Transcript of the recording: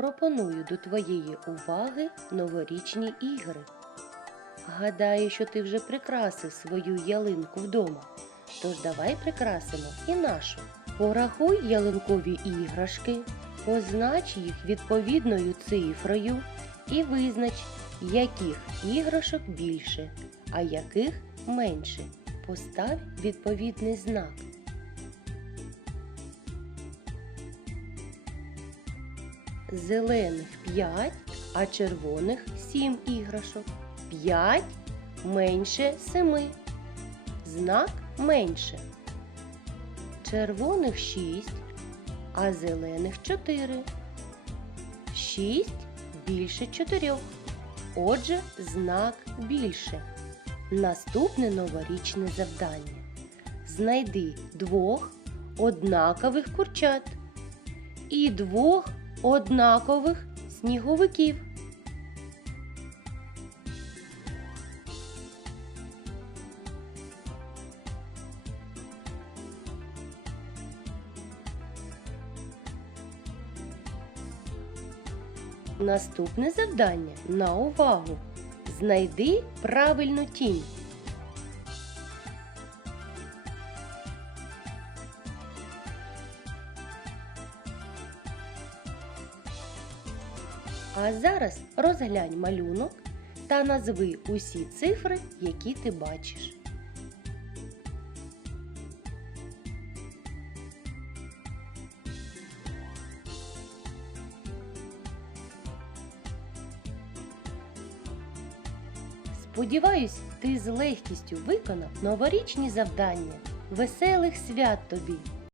пропоную до твоєї уваги новорічні ігри. Гадаю, що ти вже прикрасив свою ялинку вдома. Тож давай прикрасимо і нашу. Порахуй ялинкові іграшки, познач їх відповідною цифрою і визнач, яких іграшок більше, а яких менше. Постав відповідний знак. Зелених 5, а червоних 7 іграшок. 5 менше 7. Знак менше. Червоних 6, а зелених 4. 6 більше 4. Отже, знак більше. Наступне новорічне завдання. Знайди двох однакових курчат і двох однакових сніговиків. Наступне завдання на увагу. Знайди правильну тінь. А зараз розглянь малюнок та назви усі цифри, які ти бачиш. Сподіваюсь, ти з легкістю виконав новорічні завдання. Веселих свят тобі!